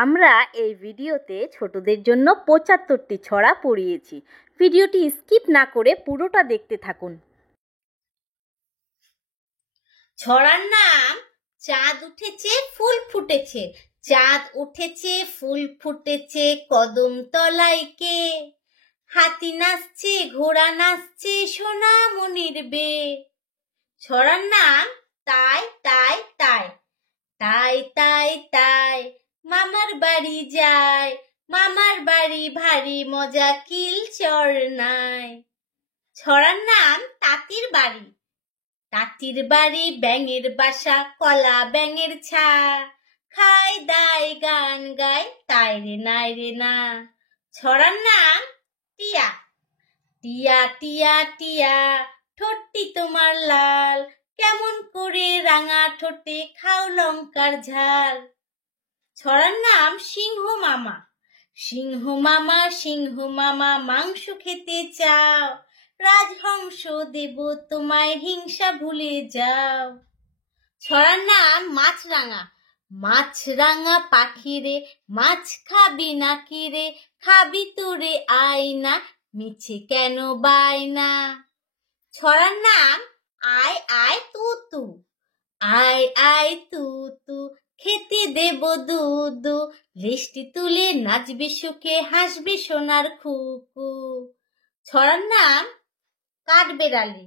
আমরা এই ভিডিওতে ছোটদের জন্য ৭৫টি ছড়া পড়িয়েছি। ভিডিওটি স্কিপ না করে পুরোটা দেখতে থাকুন। ছড়ার নাম চাঁদ উঠেছে ফুল ফুটেছে, চাঁদ উঠেছে ফুল ফুটেছে, কদম তলায় কে? হাতি নাচছে ঘোড়া নাচছে, সোনা মনির বে। ছড়ার নাম তাই তাই তাই, তাই তাই তাই মামার বাড়ি যায়, মামার বাড়ি ভারী মজা কিল চর নাই। ছড়ার নাম তাঁতির বাড়ি, তাঁতির বাড়ি ব্যাঙের বাসা, কলা ব্যাঙের ছা, খাই দাই গান গায় তাই রে নাই রে না। ছড়ার নাম টিয়া, টিয়া টিয়া টিয়া ঠোঁটটি তোমার লাল, কেমন করে রাঙা ঠোঁটে খাও লঙ্কার ঝাল। ছড়ার নাম সিংহ মামা, সিংহ মামা সিংহ মামা মাংস খেতে চাও, রাজহংস দেব তোমায় হিংসা ভুলে যাও। ছড়ার নাম মাছরাঙা, মাছরাঙা পাখিরে মাছ খাবি নাকি রে, খাবি তোরে আয়না মিছে কেন বায়না। ছড়ার নাম আয় আয় তু তু, আয় আয় তু তু খেতে দেব দুধু, লিষ্টি তুলে নাচবে সুখে হাসবে সোনার খুকু। ছড়ার নাম কাঠবেড়ালি,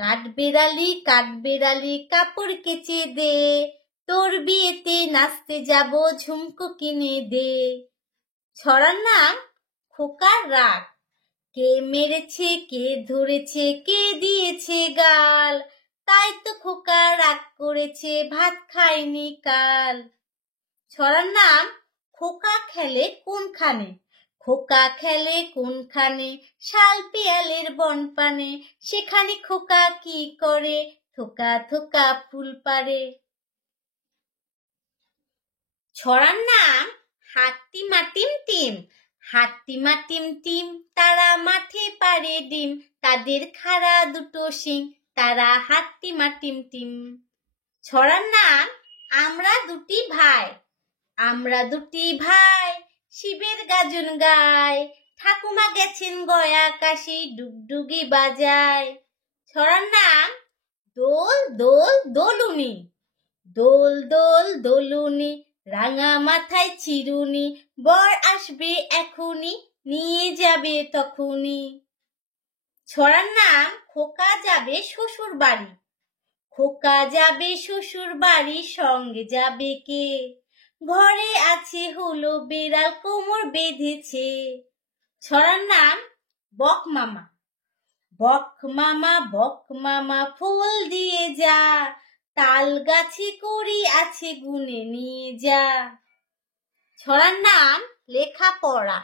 কাঠবেড়ালি কাঠবেড়ালি কাপড় কেচে দে, তোর বিয়েতে নাচতে যাব ঝুমকো কিনে দে। ছড়ার নাম খোকার রাগ, কে মেরেছে কে ধরেছে কে দিয়েছে গাল, তাই তো খোকা রাগ করেছে ভাত খায়নি কাল। ছড়ার নাম খোকা খেলে কোনখানে, খোকা খেলে কোনখানে, শাল পিয়ালের বনপানে, সেখানে খোকা কি করে, থোকা থোকা ফুল পারে। ছড়ার নাম হাট্টিমা টিম টিম, হাট্টিমা টিম টিম তারা মাঠে পারে ডিম, তাদের খাড়া দুটো শিং, তারা হাট্টিমা টিম টিম। ছড়ার নাম আমরা দুটি ভাই, আমরা দুটি ভাই শিবের গাজন গায়, ঠাকুমা গেছেন গয়া কাশি ডুগডুগি বাজায়। ছড়ার নাম দোল দোল দোলুনি, দোল দোল দোলুনি রাঙা মাথায় চিরুনি, বর আসবে এখুনি নিয়ে যাবে তখুনি। ছড়ার নাম খোকা যাবে শ্বশুর বাড়ি, খোকা যাবে শ্বশুর বাড়ি সঙ্গে যাবে কে? ঘরে আছে হলো বেড়াল কোমর বেঁধেছে। ছড়ার নাম বক মামা, বক মামা বক মামা ফুল দিয়ে যা, তাল গাছে করি আছে গুনে নিয়ে যা। ছড়ার নাম লেখাপড়া,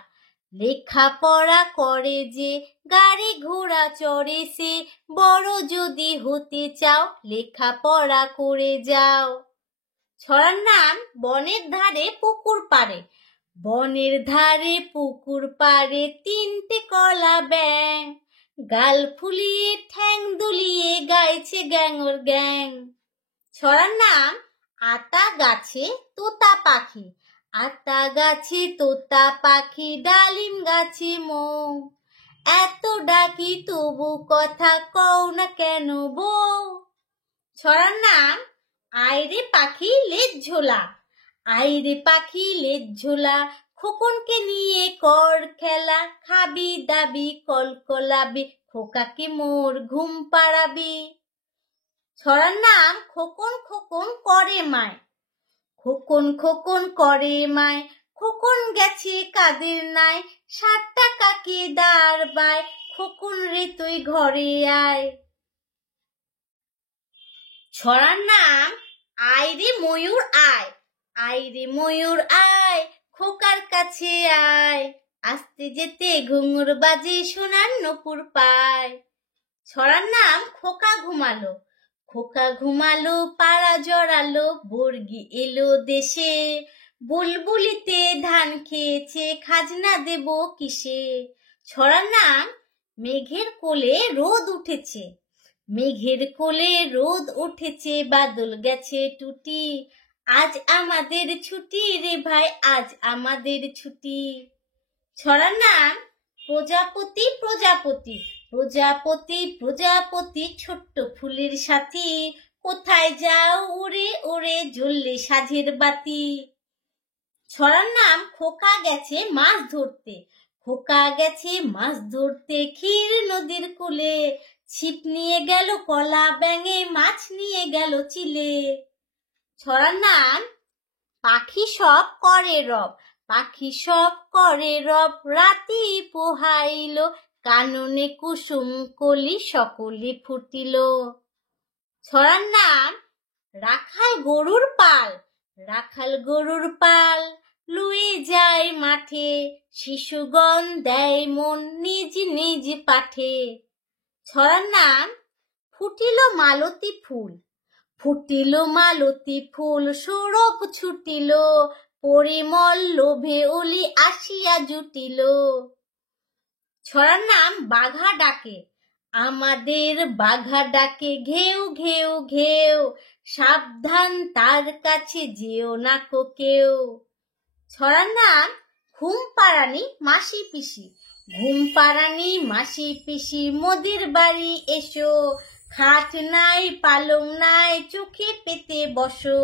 লেখাপড়া করে যে গাড়ি ঘোড়া চড়ে সে, বড় যদি হতে চাও লেখাপড়া করে যাও। ছড়ার নাম বনের ধারে পুকুর পাড়ে, বনের ধারে পুকুর পাড়ে তিনটে কলা ব্যাঙ, গাল ফুলিয়ে ঠ্যাং দুলিয়ে গাইছে গ্যাঙর গ্যাং। ছড়ার নাম আতা গাছে তোতা পাখি, আতা গাছে তোতা পাখি ডালিম গাছে মৌ, এত ডাকি তবু কথা কও না কেন বউ। ছড়ার নাম আইরে পাখি লেজ ঝোলা, আইরে পাখি লেজ ঝোলা খোকনকে নিয়ে কর খেলা, খাবি দাবি কলকলাবি খোকাকে মোর ঘুম পাড়াবি। ছড়ার নাম খোকন খোকন করে মায়, খোকন খোকন করে মায় খোকন গেছে কাদের নাই, ৬০ টাকাকে দাঁড় বায় খোকন রে তুই ঘরে আয়। ছড়ার নাম আইরে ময়ূর আয়, আইরে ময়ূর আয় খোকার কাছে আয়, আসতে যেতে ঘুঙুর বাজে সোনার নপুর পায়। ছড়ার নাম খোকা ঘুমালো, খোকা ঘুমালো পাড়া জড়ালো বর্গি এলো দেশে, বুলবুলিতে ধান খেয়েছে খাজনা দেব কিসে। ছড়ার নাম মেঘের কোলে রোদ উঠেছে, মেঘের কোলে রোদ উঠেছে বাদল গেছে টুটি, আজ আমাদের ছুটি রে ভাই, আজ আমাদের ছুটি। ছড়ার নাম প্রজাপতি প্রজাপতি। প্রজাপতি প্রজাপতি ছোট্ট ফুলের সাথী, কোথায় যাও উড়ে উড়ে জ্বললে সাঝের বাতি। ছড়ার নাম খোকা গেছে মাছ ধরতে। খোকা গেছে মাছ ধরতে ক্ষীর নদীর কূলে, ছিপ নিয়ে গেল কলা ব্যাঙে, মাছ নিয়ে গেল চিলে। ছড়ার নাম পাখি সব করে রব। পাখি সব করে রব, রাতি পোহাইল, কাননে কুসুম কলি সকলে ফুটিল। ছড়ার নাম রাখাল গরুর পাল। রাখাল গরুর পাল লুয়ে যায় মাঠে, শিশুগণ দেয় মন নিজ নিজ পাঠে। ছড়ার নাম ফুটিল মালতী ফুল। ফুটিল মালতী ফুল সৌরভ ছুটিল, পরিমল লোভে অলি আসিয়া জুটিল। ছড়ার নাম বাঘা ডাকে। আমাদের বাঘা ডাকে ঘেউ ঘেউ ঘেউ, সাবধান তার কাছে যেও না কো কেউ। ছড়ার নাম ঘুম পাড়ানি মাসি পিসি। ঘুম পাড়ানি মাসি পিসি মোদের বাড়ি এসো, খাট নাই পালং নাই চোখে পেতে বসো।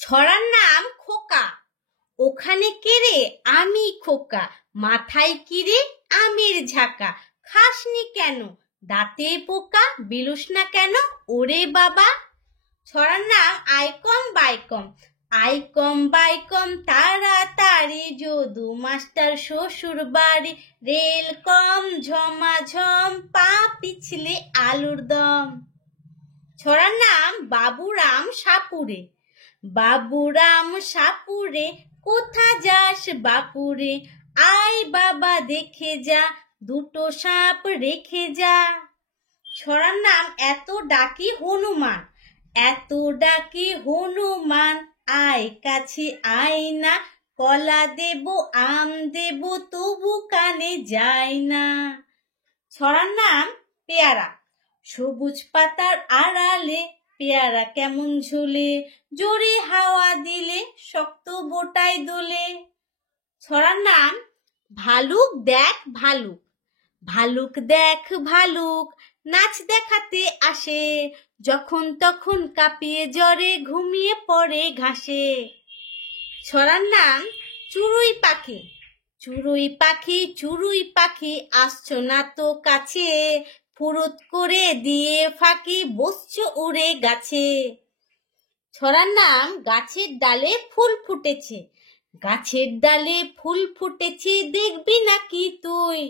ছড়ার নাম খোকা। ওখানে কেরে আমি খোকা, মাথায় কিরে আমের ঝাঁকা, খাসনি কেন দাঁতে পোকা, বিলুস না কেন ওরে বাবা। ছড়ার নাম আইকম বাইকম। আইকম বাইকম তাড়াতাড়ি, যদু মাস্টার শ্বশুর বাড়ি, রেল কম ঝমাঝম, পা পিছলে আলুর দম। ছড়ার নাম বাবুরাম সাপুরে। বাবুরাম সাপুরে কোথা যাস বাপুরে, আয় বাবা দেখে যা, দুটো সাপ রেখে যা। ছড়ার নাম এত ডাকি হনুমান। এত ডাকি হনুমান, আয় কাছে আয় না, কলা দেব আম দেব তবু কানে যায় না। ছড়ার নাম পেয়ারা। সবুজ পাতার আড়ালে পেয়ারা কেমন ঝুলে, জোরে হাওয়া দিলে শক্ত বোটায় দোলে। ছড়ার নাম ভালুক দেখ ভালুক। ভালুক দেখ ভালুক নাচ দেখাতে আসে, যখন তখন কাঁপিয়ে জ্বরে ঘুমিয়ে পড়ে ঘাসে। ছড়ার নাম চড়ুই পাখি। চড়ুই পাখি চড়ুই পাখি আসছো না তো কাছে, ফুরুত করে দিয়ে ফাঁকি বসছো উড়ে গাছে। ছড়ার নাম গাছের ডালে ফুল ফুটেছে। গাছের ডালে ফুল ফুটেছে দেখবি নাকি তুই,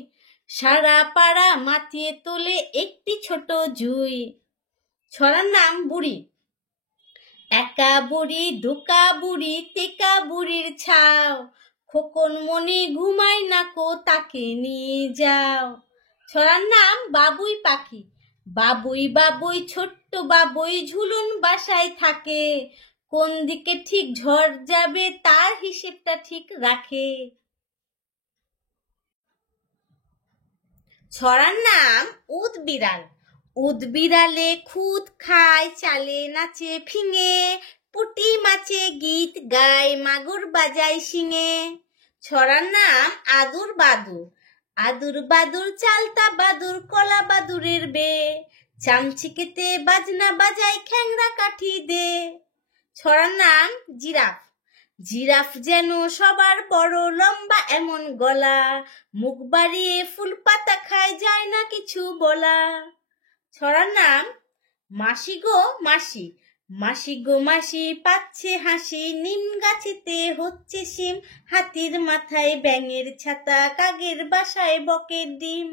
সারা পাড়া মাতিয়ে তোলে একটি ছোট জুই। ছড়ার নাম বুড়ি। একা বুড়ি ডোকা বুড়ি টেকা বুড়ির ছাও, খোকন মনে ঘুমায় না কো তাকে নিয়ে যাও। ছড়ার নাম বাবুই পাখি। বাবুই বাবুই ছোট্ট বাবুই ঝুলুন বাসায় থাকে, কোন দিকে ঠিক ঝড় যাবে তার হিসেবটা ঠিক রাখে। ছড়ার নাম উদ বিড়াল। উদ বিড়ালে খুদ খায়, চালে নাচে ফিঙে, পুঁটি মাছে গীত গায়, মাগুর বাজায় শিঙে। ছড়ার নাম আদুর বাদুর। আদুর বাদুর চালতা বাদুর কলা বাদুরের বে, চামচিকেতে বাজনা বাজায় খ্যাংরা কাঠি দে। ছড়ার নাম জিরাফ। জিরাফ যেন সবার বড় লম্বা এমন গলা, মুখ বাড়িয়ে ফুল পাতা খায় যায় না কিছু বলা। ছড়ার নাম মাসি গো মাসি। মাসি গো মাসি পাচ্ছে হাসি, নিম গাছেতে হচ্ছে শিম, হাতির মাথায় ব্যাঙের ছাতা, কাকের বাসায় বকের ডিম।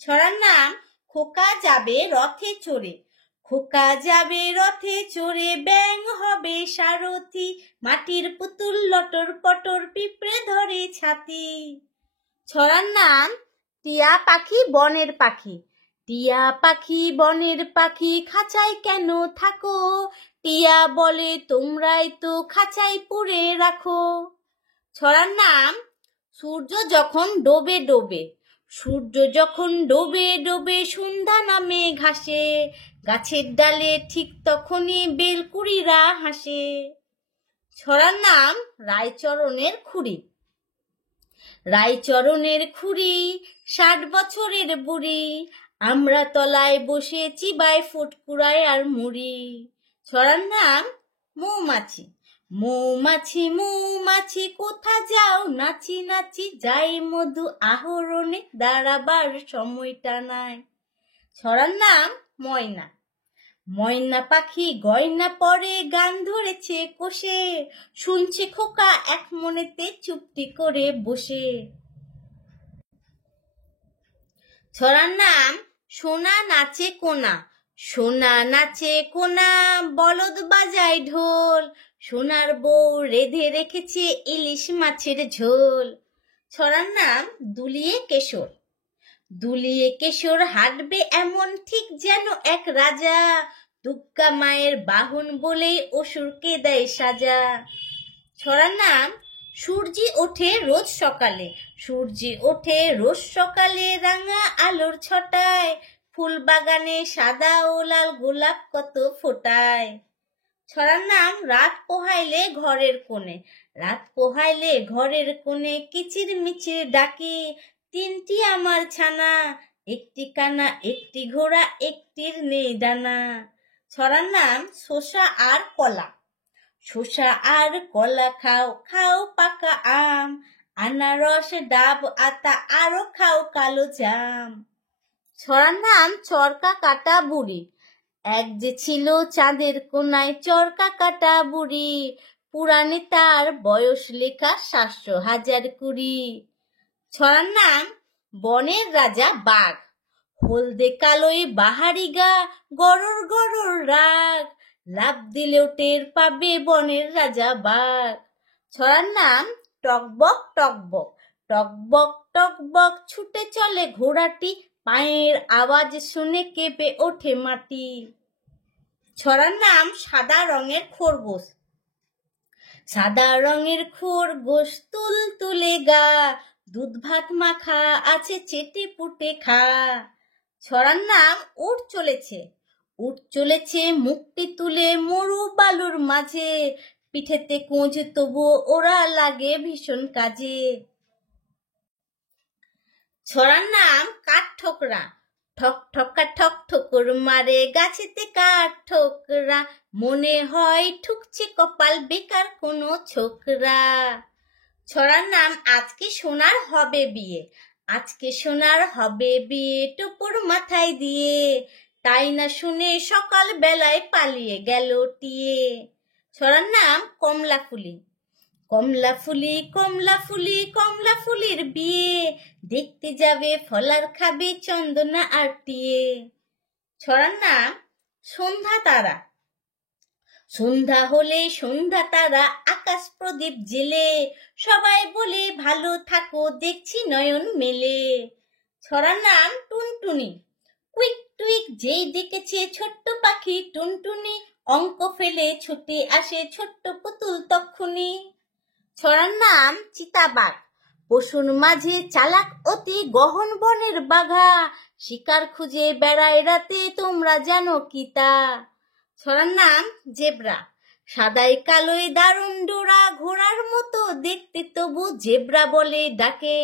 ছড়ার নাম খোকা যাবে রথে চড়ে। খোকা যাবে রথে চড়ে, ব্যাঙ হবে সারথি, মাটির পুতুল লটর পটর পিঁপড়ে ধরে ছাতি। ছড়ার নাম টিয়া পাখি বনের পাখি। টিয়া পাখি বনের পাখি খাঁচায় কেন থাকো, টিয়া বলে তোমরাই তো খাঁচায় পুরে রাখো। ছড়ার নাম সূর্য যখন ডোবে ডোবে। সূর্য যখন ডোবে ডোবে সন্ধ্যা নামে ঘাসে, গাছের ডালে ঠিক তখনই বেলকুড়িরা হাসে। ছড়ার নাম রায়চরণের খুড়ি। রায়চরণের খুড়ি 60 বছরের বুড়ি, আমরা তলায় বসে চিবাই ফুটকুড়ায় আর মুড়ি। ছড়ার নাম মৌমাছি। মৌমাছি মৌমাছি কোথা যাও নাচি নাচি, যাই মধু আহরণে দাঁড়াবার সময়টা নাই। ছড়ার নাম ময়না। ময়না পাখি গয়না পরে গান ধরেছে কোষে, শুনছে খোকা এক মনেতে চুপটি করে বসে। ছড়ার নাম সোনা নাচে কোনা। সোনা নাচে কোনা, বলদ বাজায় ঢোল, সোনার বউ রেঁধে রেখেছে ইলিশ মাছের ঝোল। ছড়ার নাম দুলিয়ে কেশর। দুলিয়ে কেশর হাঁটবে এমন ঠিক যেন এক রাজা, দুর্গা মায়ের বাহন বলেই অসুরকে দেয় সাজা। ছড়ার নাম সূর্যি ওঠে রোজ সকালে। সূর্যি ওঠে রোজ সকালে রাঙা আলোর ছটায়, ফুল বাগানে সাদা ও লাল গোলাপ কত ফোটায়। ছড়ার নাম রাত পোহাইলে ঘরের কোণে। রাত পোহাইলে ঘরের কোণে কিচির মিচির ডাকে, 3টি আমার ছানা, একটি কানা একটি ঘোড়া একটির নেই ডানা। ছড়ার নাম শসা আর কলা। শসা আর কলা খাও খাও পাকা আম, আনারস ডাব আতা আরো খাও কালো জাম। ছড়ার নাম চরকা কাটা বুড়ি। এক যে ছিল চাঁদের কোনায় চরকা কাটা বুড়ি, পুরাণে তার বয়স লেখা 700,020। ছড়ার নাম বনের রাজা বাঘ। হলদে কালোই বাহারি গা, গরর গরর রাগ, লাফ দিলেও টের পাবে বনের রাজা বাঘ। ছড়ার নাম টকবক টকবক। টকবক টকবক ছুটে চলে ঘোড়াটি, পায়ের আওয়াজ শুনে কেঁপে ওঠে মাটি। ছড়ার নাম সাদা রঙের খরগোশ। সাদা রঙের খরগোশ তুল তুলে গা, দুধ ভাত মাখা আছে চেটে পুটে খা। ছড়ার নাম উট চলেছে। উট চলেছে মুখটি তুলে মরু বালুর মাঝে, পিঠেতে কোঁজ তবুও ওরা লাগে ভীষণ কাজে। ছড়ার নাম কাঠ ঠোকরা। ঠক ঠকা ঠক ঠোকর মারে গাছেতে কাঠ ঠোকরা, মনে হয় ঠুকছে কপাল বেকার কোনো ছোকরা। ছড়ার নাম আজকে সোনার হবে বিয়ে। আজকে সোনার হবে বিয়ে টোপর মাথায় দিয়ে, তাই না শুনে সকাল বেলায় পালিয়ে গেল টিয়ে। ছড়ার নাম কমলা ফুলি। কমলা ফুলি কমলা ফুলি কমলা ফুলির বিয়ে, দেখতে যাবে ফলার খাবে চন্দনা আর টিয়ে। ছড়ার নাম সন্ধ্যা তারা। সন্ধ্যা হলে সন্ধ্যা তারা আকাশ প্রদীপ জেলে, সবাই বলে ভালো থাকো দেখছি নয়ন মেলে। ছড়ার নাম টুনটুনি। কুইক টুইক যেই ডেকেছে ছোট্ট পাখি টুনটুনি, অঙ্ক ফেলে ছুটে আসে ছোট্ট পুতুল তক্ষুনি। ছড়ার নাম চিতাবাঘ। পশুর মাঝে চালাক অতি গহন বনের বাঘা, শিকার খুঁজে বেড়ায় রাতে তোমরা জানো কি তা। ছড়ার নাম জেব্রা। সাদাই কালোয় দারুণ ডোরা, ঘোড়ার মতো দেখতে তবু জেব্রা বলে ডাকে,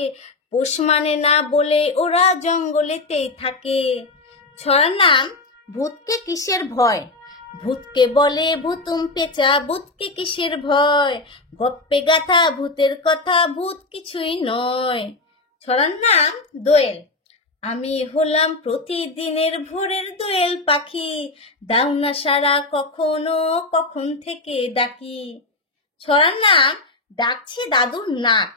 পোষ মানে না বলে ওরা জঙ্গলেতেই থাকে। ছড়ার নাম ভূতকে কিসের ভয়। ভূতকে বলে ভূতুম পেঁচা, ভূতকে কিসের ভয়, গপ্পে গাথা ভূতের কথা ভূত কিছুই নয়। ছড়ার নাম দোয়েল। আমি হলাম প্রতিদিনের ভোরের দোয়েল পাখি, দাও না সারা কখনো কখন থেকে ডাকি। ছড়ার নাম ডাকছে দাদুর নাক।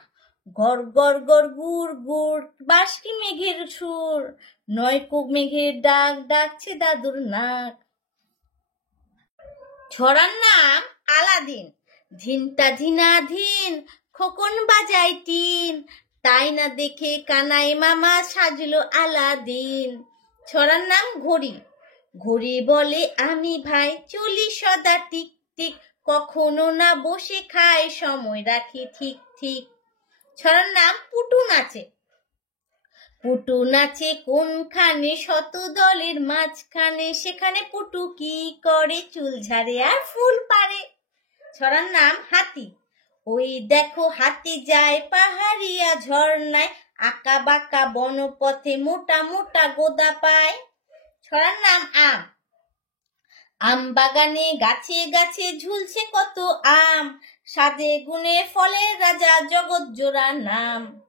গড় গড় গড় গুড় গুড় বাঁশকি মেঘের সুর, 9 মেঘের ডাক ডাকছে দাদুর নাক। ছড়ার নাম আলাদিন। ধিনটা ধিনা ধিন খোকন বাজায় টিন, তাই না দেখে কানাই মামা সাজলো আলাদিন। ছড়ার নাম ঘড়ি। ঘড়ি বলে আমি ভাই চলি সদা টিক টিক, কখনো না বসে খাই সময় রাখি ঠিক ঠিক। ছড়ার নাম পুটু নাচে। পুটু নাচে কোনখানে, শত দলের মাঝখানে, সেখানে পুটু কি করে, চুল ঝাড়ে আর ফুল পাড়ে। ছড়ার নাম হাতি। ওই দেখো হাতি যায় পাহাড়িয়া ঝর্ণায়, আঁকা বাঁকা বনপথে মোটা মোটা গোদা পায়। ছড়ার নাম আম। আম বাগানে গাছে গাছে ঝুলছে কত আম, স্বাদে গুণে ফলের রাজা জগৎ জোড়া নাম।